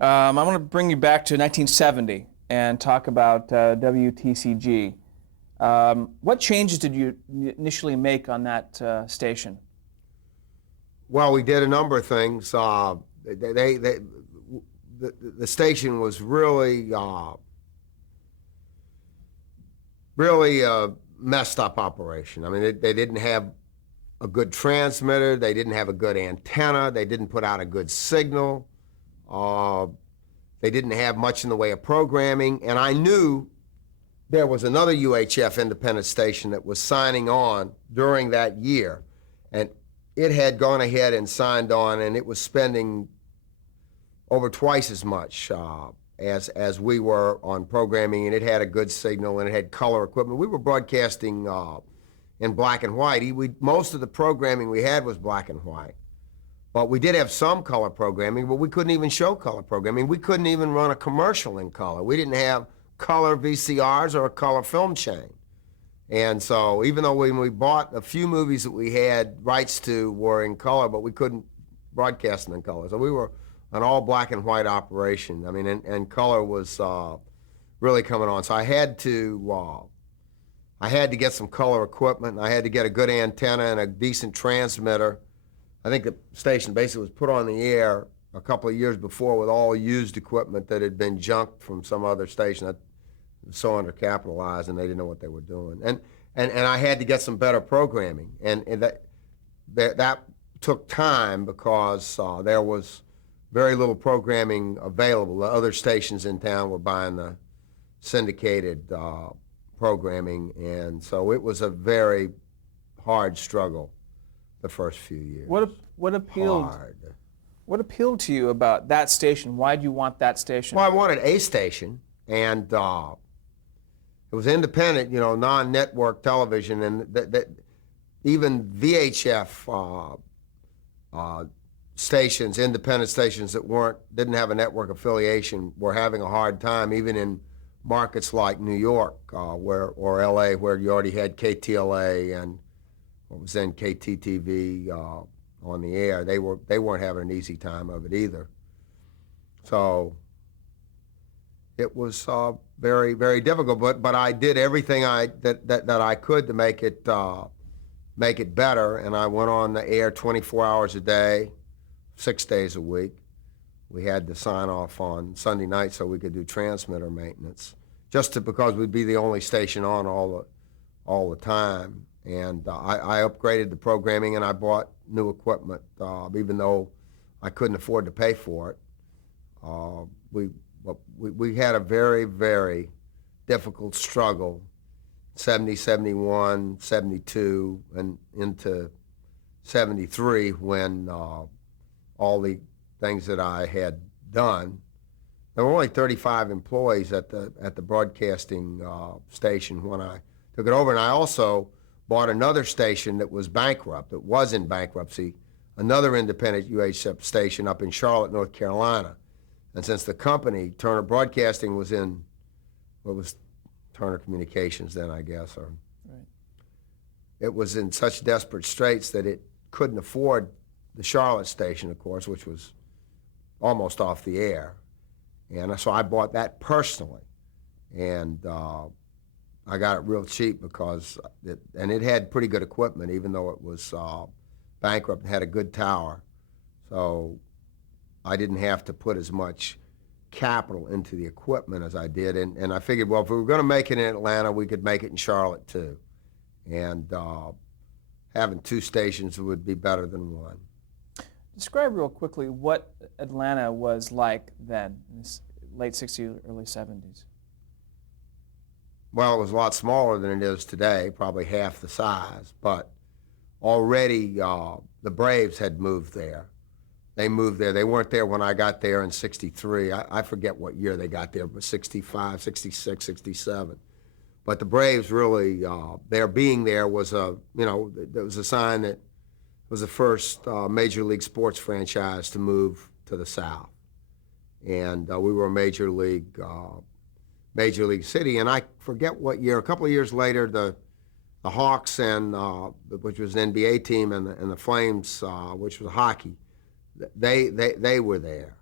I want to bring you back to 1970 and talk about WTCG. What changes did you initially make on that station? Well, we did a number of things. The station was really a messed up operation. I mean, they didn't have a good transmitter. They didn't have a good antenna. They didn't put out a good signal. Uh, they didn't have much in the way of programming. And I knew there was another UHF independent station that was signing on during that year. And it had gone ahead and signed on, and it was spending over twice as much as we were on programming, and it had a good signal, and it had color equipment. We were broadcasting in black and white. Most of the programming we had was black and white. But we did have some color programming, but we couldn't even show color programming. We couldn't even run a commercial in color. We didn't have color VCRs or a color film chain. And so even though when we bought a few movies that we had rights to were in color, but we couldn't broadcast them in color. So we were an all black and white operation. I mean, and color was really coming on. So I had to get some color equipment. I had to get a good antenna and a decent transmitter. I think the station basically was put on the air a couple of years before with all used equipment that had been junked from some other station that was so undercapitalized, and they didn't know what they were doing. And I had to get some better programming, and that took time because there was very little programming available. The other stations in town were buying the syndicated programming, and so it was a very hard struggle the first few years. What appealed? Hard. What appealed to you about that station? Why do you want that station? Well, I wanted a station, and it was independent, non-network television, and that even VHF stations, independent stations that didn't have a network affiliation, were having a hard time, even in markets like New York or L.A., where you already had KTLA and what was then KTTV on the air. They weren't having an easy time of it either. So it was very, very difficult. But I did everything that I could to make it better, and I went on the air 24 hours a day, 6 days a week. We had to sign off on Sunday night so we could do transmitter maintenance, because we'd be the only station on all the time. And I upgraded the programming, and I bought new equipment, even though I couldn't afford to pay for it. We had a very, very difficult struggle, 70, 71, 72, and into 73, when all the things that I had done. There were only 35 employees at the broadcasting station when I took it over, and I also bought another station that was bankrupt. It was in bankruptcy, another independent UHF station up in Charlotte, North Carolina. And since the company, Turner Broadcasting, was in, what was Turner Communications then, I guess, or Right. It was in such desperate straits that it couldn't afford the Charlotte station, of course, which was almost off the air. And so I bought that personally. And I got it real cheap because it had pretty good equipment, even though it was bankrupt and had a good tower. So I didn't have to put as much capital into the equipment as I did. And I figured, well, if we were going to make it in Atlanta, we could make it in Charlotte too. And having two stations would be better than one. Describe real quickly what Atlanta was like then, in the late 60s, early 70s. Well, it was a lot smaller than it is today, probably half the size, but already the Braves had moved there. They moved there. They weren't there when I got there in 63. I forget what year they got there, but 65, 66, 67. But the Braves really, their being there was there was a sign that it was the first Major League sports franchise to move to the South. And we were a Major League city, and I forget what year. A couple of years later, the Hawks which was an NBA team, and the Flames, which was hockey, they were there.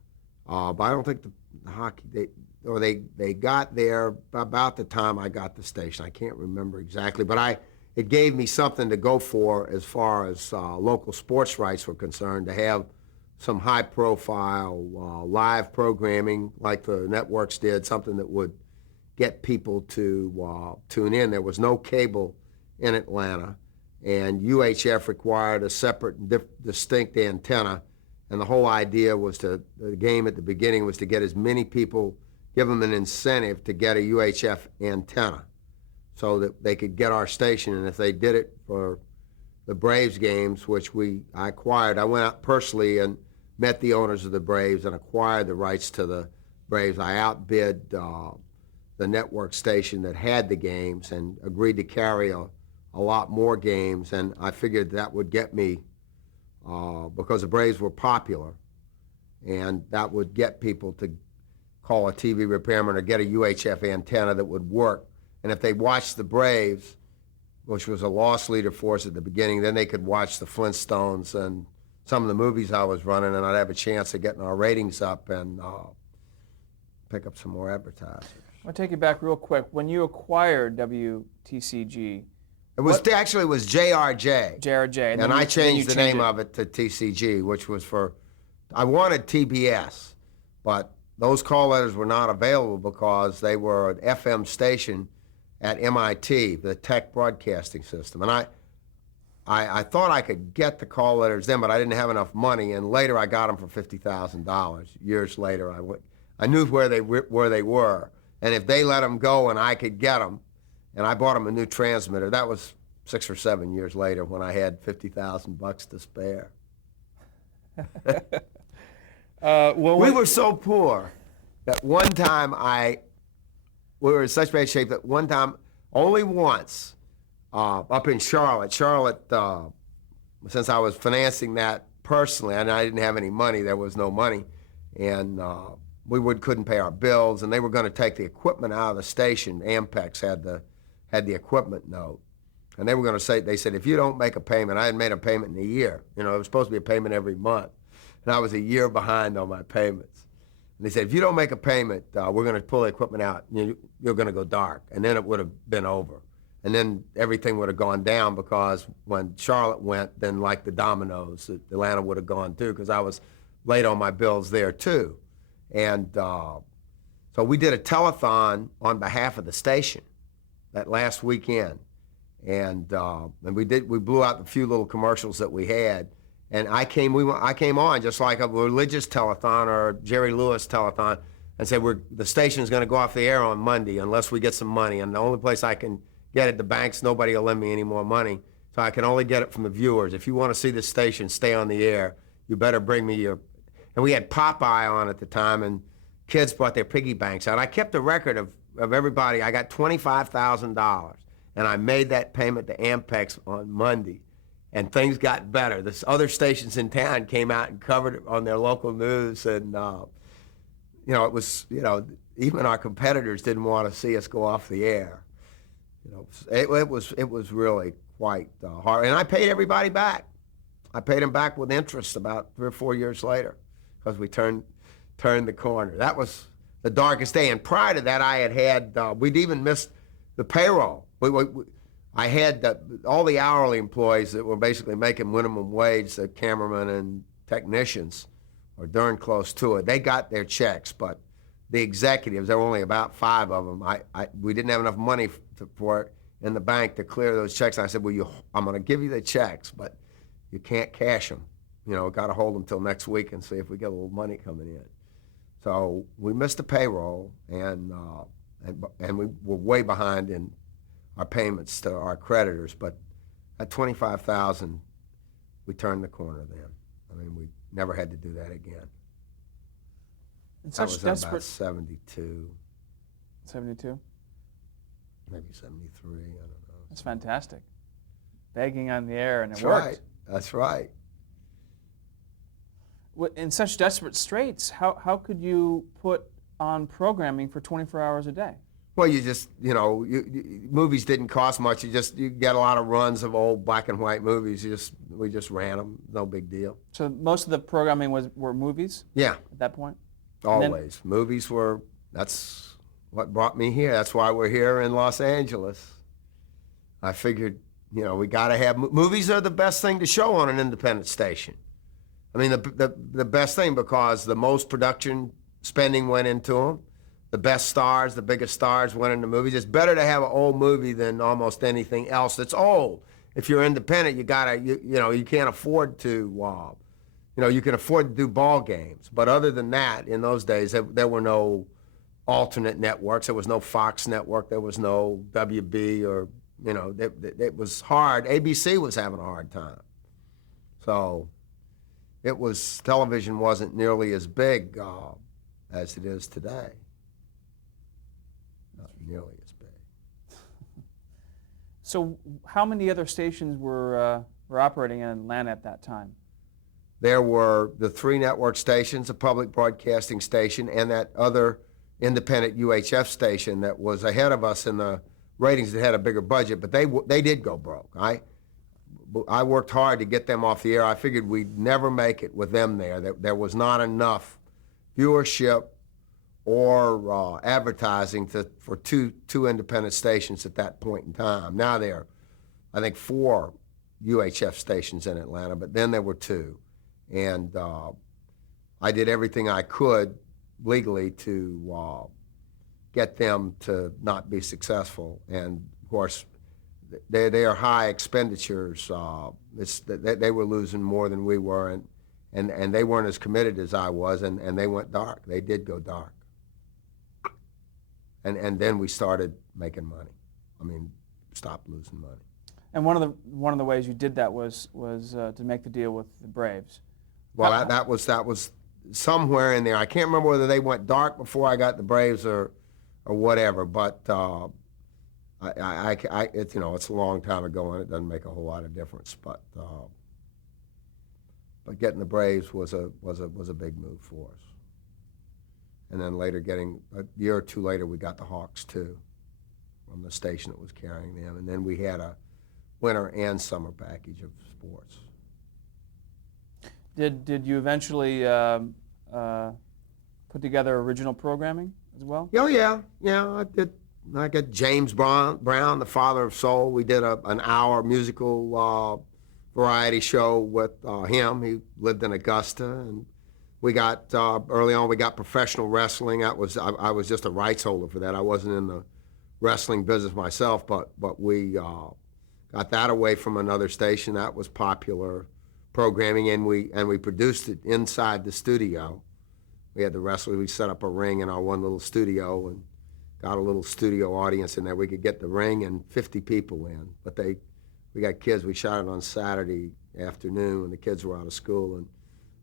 But I don't think the hockey they got there about the time I got the station. I can't remember exactly, but it gave me something to go for as far as local sports rights were concerned, to have some high-profile live programming like the networks did, something that would get people to tune in. There was no cable in Atlanta, and UHF required a separate and distinct antenna, and the whole idea was the game at the beginning was to get as many people, give them an incentive to get a UHF antenna so that they could get our station. And if they did it for the Braves games, which I acquired, I went out personally and met the owners of the Braves and acquired the rights to the Braves. I outbid the network station that had the games and agreed to carry a lot more games, and I figured that would get me, because the Braves were popular, and that would get people to call a TV repairman or get a UHF antenna that would work. And if they watched the Braves, which was a loss leader for us at the beginning, then they could watch the Flintstones and some of the movies I was running, and I'd have a chance of getting our ratings up and pick up some more advertisers. I'll take you back real quick. When you acquired WTCG, Actually, it was JRJ. JRJ. And I changed the name of it to TCG, which was I wanted TBS, but those call letters were not available because they were an FM station at MIT, the Tech Broadcasting System. And I thought I could get the call letters then, but I didn't have enough money. And later I got them for $50,000. Years later, I knew where they were. And if they let them go and I could get them, and I bought them a new transmitter. That was 6 or 7 years later when I had $50,000 to spare. We were so poor that one time we were in such bad shape that one time, only once, up in Charlotte, since I was financing that personally, and I didn't have any money, there was no money, and we couldn't pay our bills, and they were going to take the equipment out of the station. Ampex had the equipment note, and they were going to say, they said, if you don't make a payment, I hadn't made a payment in a year. It was supposed to be a payment every month, and I was a year behind on my payments. And they said, if you don't make a payment, we're going to pull the equipment out, and you're going to go dark, and then it would have been over. And then everything would have gone down, because when Charlotte went, then like the dominoes, Atlanta would have gone too, because I was late on my bills there too. And so we did a telethon on behalf of the station that last weekend, and we blew out the few little commercials that we had, and I came on just like a religious telethon or a Jerry Lewis telethon, and said the station's going to go off the air on Monday unless we get some money, and the only place I can get it, the banks, nobody will lend me any more money, so I can only get it from the viewers. If you want to see the station stay on the air, you better bring me your. And we had Popeye on at the time, and kids brought their piggy banks out. I kept a record of everybody. I got $25,000, and I made that payment to Ampex on Monday, and things got better. The other stations in town came out and covered it on their local news, and it was, even our competitors didn't want to see us go off the air. It was really quite hard, and I paid everybody back. I paid them back with interest about 3 or 4 years later, because we turned the corner. That was the darkest day. And prior to that, I had we'd even missed the payroll. I had all the hourly employees that were basically making minimum wage, the cameramen and technicians, or darn close to it. They got their checks, but the executives, there were only about 5 of them. We didn't have enough money for it in the bank to clear those checks. And I said, I'm going to give you the checks, but you can't cash them. Got to hold them till next week and see if we get a little money coming in. So we missed the payroll, and we were way behind in our payments to our creditors. But at $25,000, we turned the corner then. I mean, we never had to do that again. And That such was in about desperate. 72, 72. maybe 73. I don't know. That's fantastic. Begging on the air, and it That's worked. right. That's right. In such desperate straits, how could you put on programming for 24 hours a day? Well, you just, movies didn't cost much. You get a lot of runs of old black and white movies. We just ran them. No big deal. So most of the programming were movies Yeah, at that point? Always. Movies that's what brought me here. That's why we're here in Los Angeles. I figured, we got to have, movies are the best thing to show on an independent station. I mean, the best thing, because the most production spending went into them. The best stars, the biggest stars went into movies. It's better to have an old movie than almost anything else that's old. If you're independent, you can't afford to, you can afford to do ball games. But other than that, in those days, there were no alternate networks. There was no Fox network. There was no WB or, it was hard. ABC was having a hard time. So television wasn't nearly as big as it is today. Not nearly as big. So how many other stations were operating in Atlanta at that time? There were the 3 network stations, a public broadcasting station, and that other independent UHF station that was ahead of us in the ratings that had a bigger budget, but they did go broke. I worked hard to get them off the air. I figured we'd never make it with them there. There was not enough viewership or advertising for two independent stations at that point in time. Now there are, I think, 4 UHF stations in Atlanta, but then there were 2. And I did everything I could legally to get them to not be successful. And of course, they are high expenditures. They were losing more than we were, and they weren't as committed as I was, and they went dark. They did go dark. And then we started making money. I mean, stopped losing money. And one of the ways you did that was to make the deal with the Braves. Well, that was somewhere in there. I can't remember whether they went dark before I got the Braves or whatever. But it's it's a long time ago, and it doesn't make a whole lot of difference. But getting the Braves was a big move for us. And then later, getting a year or 2 later, we got the Hawks too, from the station that was carrying them. And then we had a winter and summer package of sports. Did you eventually put together original programming as well? Oh yeah, I did. I got James Brown, the father of soul. We did an hour musical variety show with him. He lived in Augusta, and we got early on. We got professional wrestling. I was just a rights holder for that. I wasn't in the wrestling business myself, but we got that away from another station. That was popular programming, and we produced it inside the studio. We had the wrestlers. We set up a ring in our one little studio and got a little studio audience in there. We could get the ring and 50 people in. But we got kids. We shot it on Saturday afternoon when the kids were out of school, and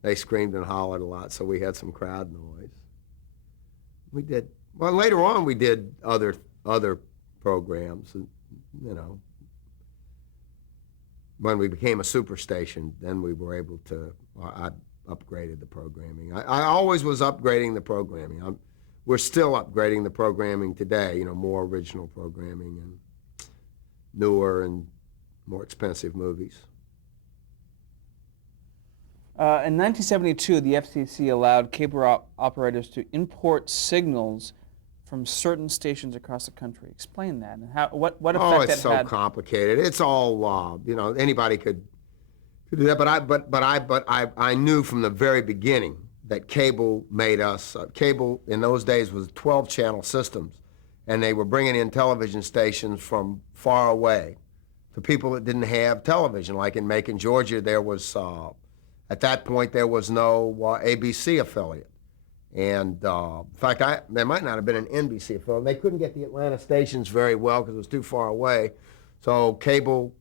they screamed and hollered a lot, so we had some crowd noise. We did, well, later on we did other programs, and, when we became a superstation, then we were able to, I upgraded the programming. I always was upgrading the programming. We're still upgrading the programming today, more original programming and newer and more expensive movies. In 1972, the FCC allowed cable operators to import signals from certain stations across the country. Explain that and what effect that had. Oh, it's so complicated. It's all anybody could do that. But I knew from the very beginning that cable made us. Cable in those days was 12-channel systems, and they were bringing in television stations from far away to people that didn't have television. Like in Macon, Georgia, there was at that point there was no ABC affiliate. And in fact, there might not have been an NBC affiliate. They couldn't get the Atlanta stations very well because it was too far away. So cable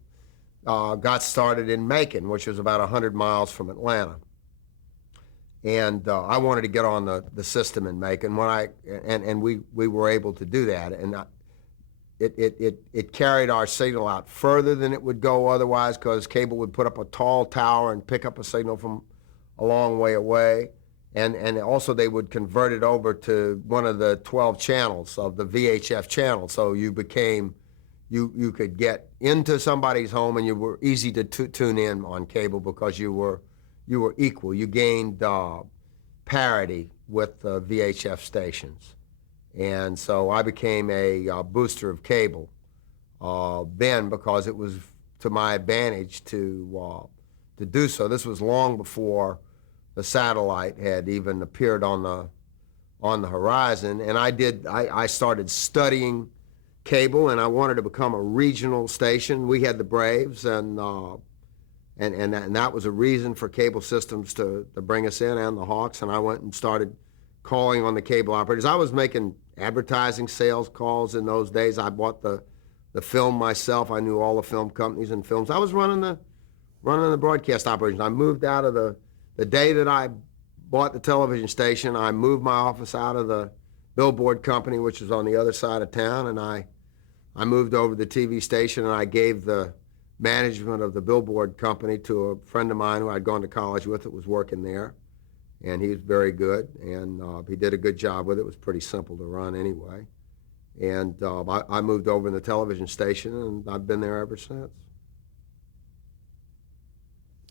got started in Macon, which was about 100 miles from Atlanta. And I wanted to get on the system in Macon and we were able to do that. And it carried our signal out further than it would go otherwise, because cable would put up a tall tower and pick up a signal from a long way away. And also they would convert it over to one of the 12 channels of the VHF channel. So you could get into somebody's home, and you were easy to tune in on cable because you were equal. You gained parity with VHF stations. And so I became a booster of cable then, because it was to my advantage to do so. This was long before the satellite had even appeared on the horizon. And I started studying cable, and I wanted to become a regional station. We had the Braves, and that was a reason for Cable Systems to bring us in, and the Hawks. And I went and started calling on the cable operators. I was making advertising sales calls in those days. I bought the film myself. I knew all the film companies and films. I was running the broadcast operation. I moved out of the day that I bought the television station. I moved my office out of the billboard company, which was on the other side of town, and I moved over to the TV station, and I gave the management of the billboard company to a friend of mine who I'd gone to college with that was working there, and he was very good, and he did a good job with it. It was pretty simple to run anyway. And I moved over in the television station, and I've been there ever since.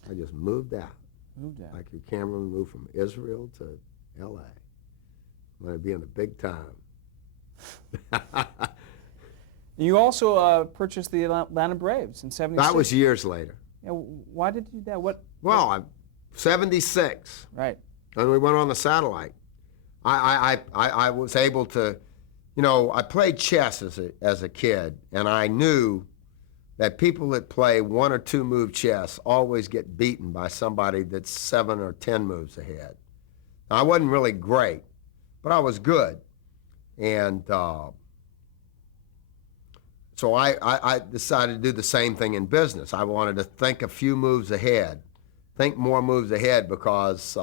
I just moved out. Like your cameraman moved from Israel to L.A. I'm going to be in the big time. You also purchased the Atlanta Braves in '76. That was years later. Yeah, why did you do that? Well, 76. Right. And we went on the satellite. I was able to, I played chess as a kid, and I knew that people that play 1 or 2 move chess always get beaten by somebody that's 7 or 10 moves ahead. Now, I wasn't really great, but I was good. And so I decided to do the same thing in business. I wanted to think a few moves ahead, think more moves ahead, because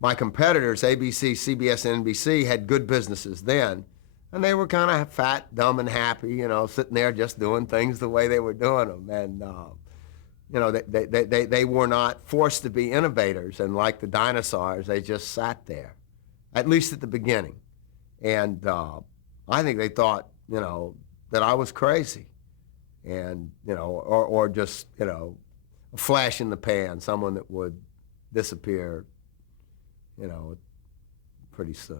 my competitors, ABC, CBS, and NBC, had good businesses then. And they were kind of fat, dumb, and happy, sitting there just doing things the way they were doing them. And, they were not forced to be innovators. And like the dinosaurs, they just sat there, at least at the beginning. And I think they thought, that I was crazy. And, or just, a flash in the pan, someone that would disappear, pretty soon.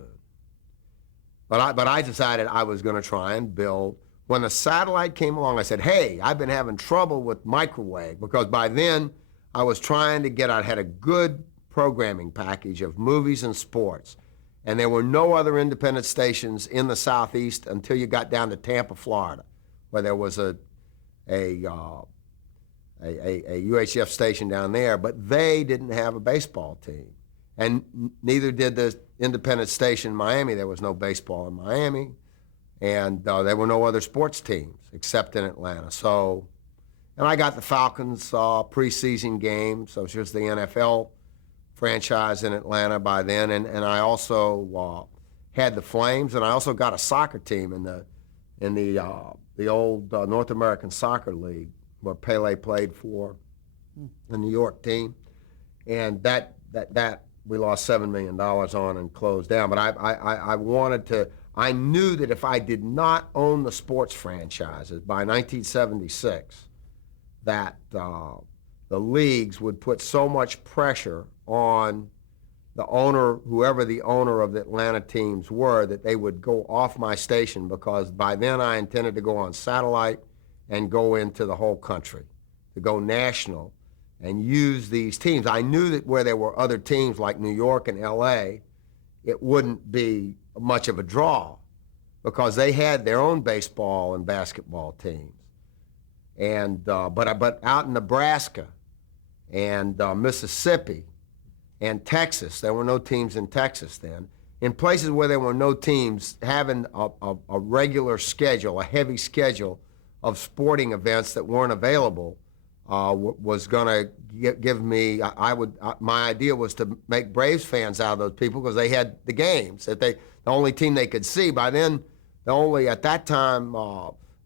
But I decided I was going to try and build. When the satellite came along, I said, hey, I've been having trouble with microwave, because by then I was trying to I had a good programming package of movies and sports. And there were no other independent stations in the Southeast until you got down to Tampa, Florida, where there was a UHF station down there, but they didn't have a baseball team. And neither did the independent station in Miami. There was no baseball in Miami, and there were no other sports teams except in Atlanta. So, and I got the Falcons preseason game, so it was the NFL franchise in Atlanta by then, and I also had the Flames, and I also got a soccer team in the old North American Soccer League, where Pele played for the New York team, and that we lost $7 million on and closed down. But I wanted to. I knew that if I did not own the sports franchises by 1976, that the leagues would put so much pressure on the owner, whoever the owner of the Atlanta teams were, that they would go off my station, because by then I intended to go on satellite and go into the whole country, to go national and use these teams. I knew that where there were other teams like New York and LA, it wouldn't be much of a draw, because they had their own baseball and basketball teams. And but out in Nebraska and Mississippi and Texas, there were no teams in Texas then. In places where there were no teams, having a regular schedule, a heavy schedule of sporting events that weren't available was going to give me. My idea was to make Braves fans out of those people, because they had the games that the only team they could see. By then, at that time,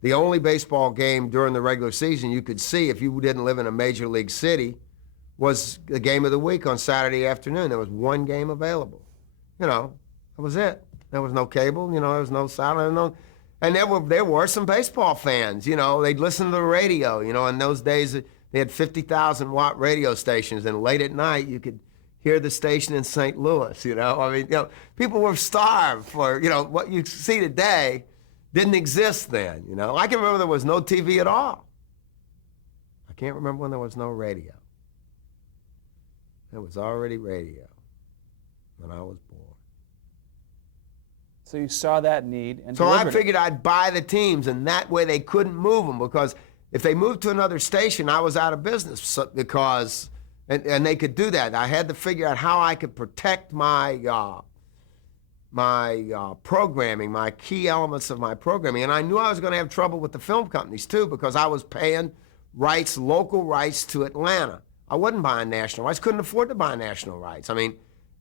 the only baseball game during the regular season you could see, if you didn't live in a major league city, was the game of the week on Saturday afternoon. There was one game available. That was it. There was no cable. There was no satellite. And there were some baseball fans. They'd listen to the radio. In those days, they had 50,000-watt radio stations, and late at night you could hear the station in St. Louis, you know? I mean, you know, people were starved for, you know, what you see today didn't exist then, you know? I can remember there was no TV at all. I can't remember when there was no radio. There was already radio when I was born. So you saw that need and So I delivered it. figured I'd buy the teams, and that way they couldn't move them, because if they moved to another station, I was out of business. Because they could do that. I had to figure out how I could protect my programming, my key elements of my programming, and I knew I was going to have trouble with the film companies too, because I was paying rights, local rights to Atlanta. I wasn't buying national rights. Couldn't afford to buy national rights. I mean,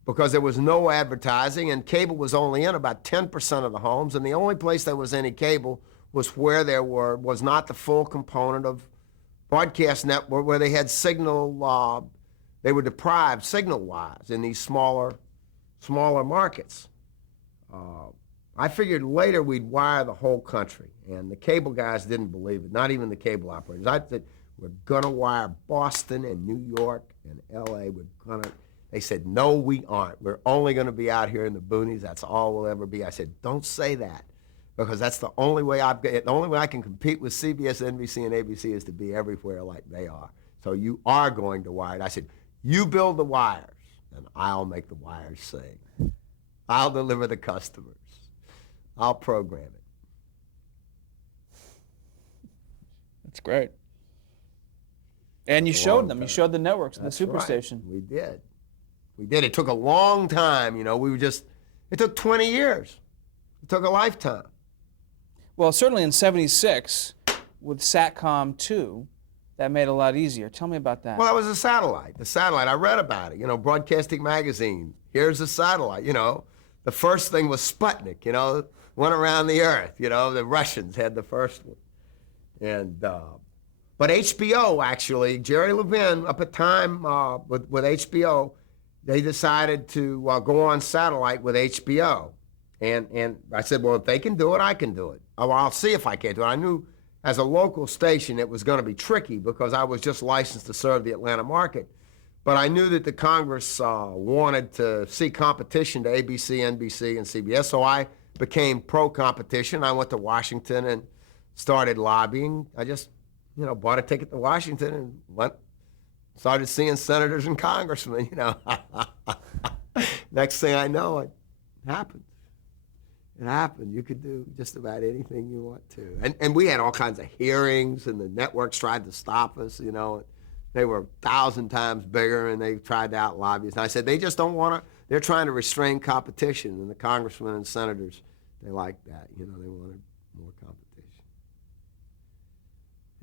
because there was no advertising, and cable was only in about 10% of the homes, and the only place there was any cable was where there was not the full component of broadcast network, where they had signal, they were deprived signal-wise in these smaller markets. I figured later we'd wire the whole country, and the cable guys didn't believe it, not even the cable operators. I said, we're gonna wire Boston and New York and LA, they said, no, we aren't. We're only gonna be out here in the boonies, that's all we'll ever be. I said, don't say that, because that's the only way I can compete with CBS, NBC, and ABC is to be everywhere like they are. So you are going to wire it. I said, you build the wires, and I'll make the wires sing. I'll deliver the customers. I'll program it. That's great. And you It's a showed long them. You time. showed the networks and the That's right. superstation. We did. It took a long time, you know. It took 20 years. It took a lifetime. Well, certainly in '76 with Satcom 2, that made it a lot easier. Tell me about that. Well, that was a satellite. The satellite, I read about it, you know, Broadcasting Magazine. Here's a satellite, you know. The first thing was Sputnik, you know, went around the earth, you know. The Russians had the first one. And, but HBO, actually, Jerry Levin, up at time with HBO, they decided to go on satellite with HBO. And I said, well, if they can do it, I can do it. Oh, I'll see if I can do it. I knew as a local station it was going to be tricky, because I was just licensed to serve the Atlanta market. But I knew that the Congress wanted to see competition to ABC, NBC, and CBS, so I became pro-competition. I went to Washington and started lobbying. I just, you know, bought a ticket to Washington and started seeing senators and congressmen, you know. Next thing I know, it happened. It happened. You could do just about anything you want to. And we had all kinds of hearings, and the networks tried to stop us, you know. They were 1,000 times bigger, and they tried to out-lobby us. And I said, they just don't want to, they're trying to restrain competition. And the congressmen and senators, they liked that. You know, they wanted more competition.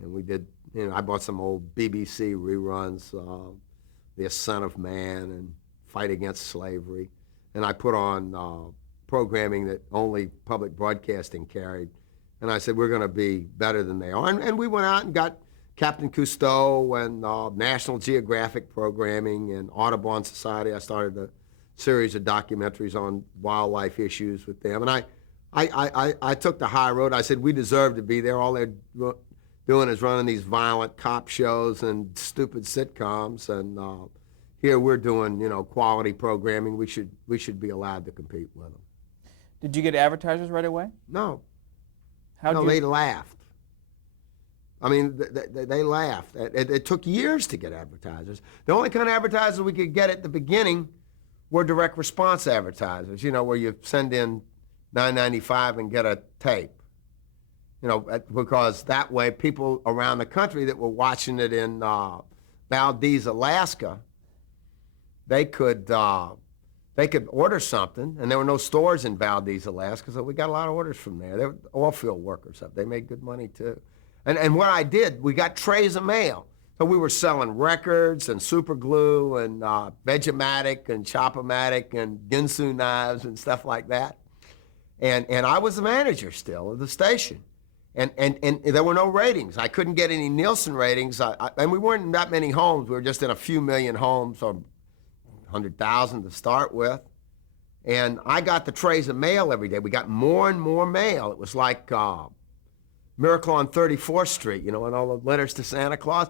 And we did, you know, I bought some old BBC reruns, The Ascent of Man and Fight Against Slavery. And I put on programming that only public broadcasting carried. And I said, we're going to be better than they are. And we went out and got Captain Cousteau and National Geographic programming and Audubon Society. I started a series of documentaries on wildlife issues with them. And I took the high road. I said, we deserve to be there. All they're doing is running these violent cop shows and stupid sitcoms. And here we're doing, you know, quality programming. We should be allowed to compete with them. Did you get advertisers right away? No. How No, did they you? laughed. I mean, they laughed. It took years to get advertisers. The only kind of advertisers we could get at the beginning were direct response advertisers, you know, where you send in $9.95 and get a tape. You know, because that way people around the country that were watching it in Valdez, Alaska, they could order something, and there were no stores in Valdez, Alaska, so we got a lot of orders from there. They were oil field workers. They made good money, too. And what I did, we got trays of mail. So we were selling records and super glue and Vegematic and Chop-O-Matic and Ginsu knives and stuff like that. And I was the manager still of the station. And there were no ratings. I couldn't get any Nielsen ratings. And we weren't in that many homes. We were just in a few million homes, or 100,000 to start with. And I got the trays of mail every day. We got more and more mail. It was like Miracle on 34th Street, you know, and all the letters to Santa Claus.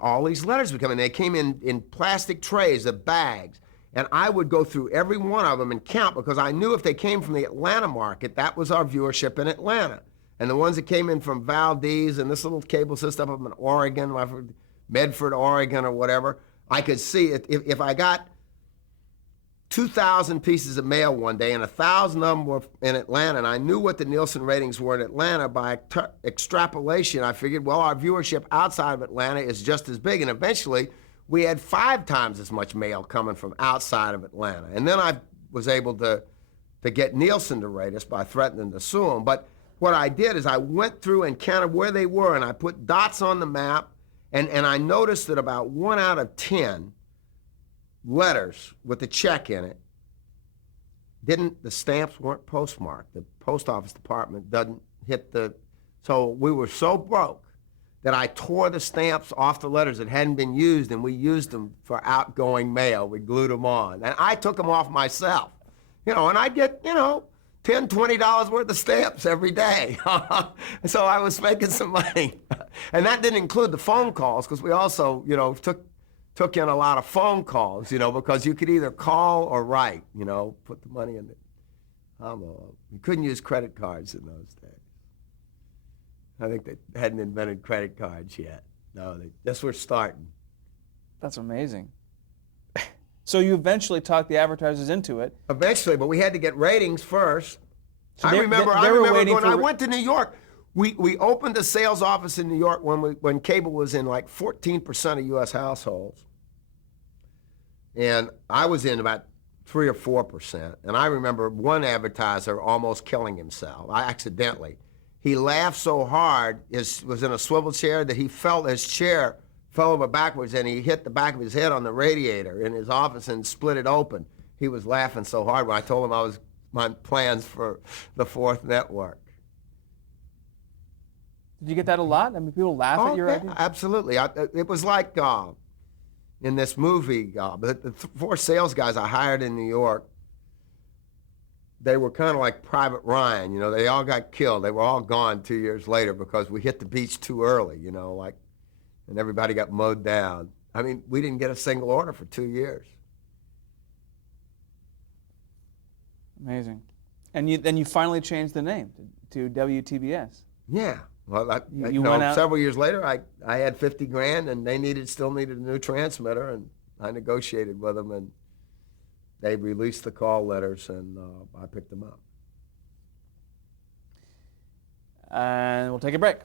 All these letters would come in. They came in plastic trays of bags. And I would go through every one of them and count, because I knew if they came from the Atlanta market, that was our viewership in Atlanta. And the ones that came in from Valdez and this little cable system up in Oregon, Medford, Oregon, or whatever, I could see it. If I got 2,000 pieces of mail one day and 1,000 of them were in Atlanta, and I knew what the Nielsen ratings were in Atlanta, by extrapolation, I figured, well, our viewership outside of Atlanta is just as big. And eventually, we had 5 times as much mail coming from outside of Atlanta. And then I was able to get Nielsen to rate us by threatening to sue them. But what I did is I went through and counted where they were, and I put dots on the map, and I noticed that about 1 out of 10 letters with the check in it, the stamps weren't postmarked. The post office department doesn't hit the, so we were so broke that I tore the stamps off the letters that hadn't been used, and we used them for outgoing mail. We glued them on. And I took them off myself, and I'd get, $10, $20 worth of stamps every day. So I was making some money. And that didn't include the phone calls, because we also, took in a lot of phone calls, because you could either call or write, put the money in the envelope. You couldn't use credit cards in those days. I think they hadn't invented credit cards yet. No, they just were starting. That's amazing. So you eventually talked the advertisers into it. Eventually, but we had to get ratings first. So I remember waiting when for I went to New York, we opened a sales office in New York when cable was in like 14% of U.S. households. And I was in about 3 or 4%. And I remember one advertiser almost killing himself. Accidentally. He laughed so hard, was in a swivel chair, that he felt his chair fell over backwards, and he hit the back of his head on the radiator in his office and split it open. He was laughing so hard when I told him my plans for the 4th network. Did you get that a lot? I mean, people laugh at your idea? Absolutely. It was like in this movie, the 4 sales guys I hired in New York, they were kind of like Private Ryan. They all got killed. They were all gone 2 years later because we hit the beach too early, and everybody got mowed down. I mean, we didn't get a single order for 2 years. Amazing. And then you finally changed the name to WTBS. Yeah. Well, you went out several years later, I had $50,000, and they still needed a new transmitter, and I negotiated with them, and they released the call letters, and I picked them up. And we'll take a break.